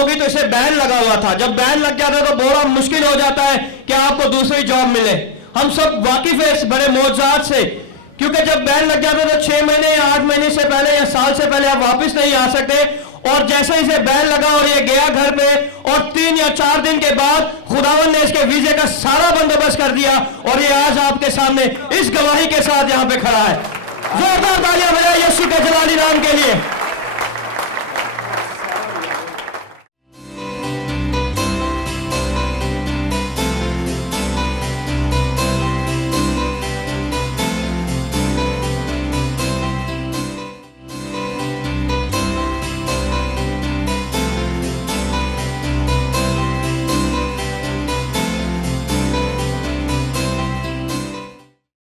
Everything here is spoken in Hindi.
होगी तो इसे बैन लगा हुआ था। जब बैन लग जाता है तो बड़ा मुश्किल हो जाता है कि आपको दूसरी जॉब मिले। हम सब वाकिफ है इस बड़े मौजूदात से, क्योंकि जब बैन लग जाता है तो 6 महीने या 8 महीने से पहले या साल से पहले आप वापस नहीं आ सकते। और जैसे ही इसे बैन लगा और ये गया घर पे, और 3 या 4 दिन के बाद खुदावन ने इसके वीजे का सारा बंदोबस्त कर दिया और ये आज आपके सामने इस गवाही के साथ यहाँ पे खड़ा है। जोरदार तालियां बजाएं यीशु के जलाली नाम के लिए।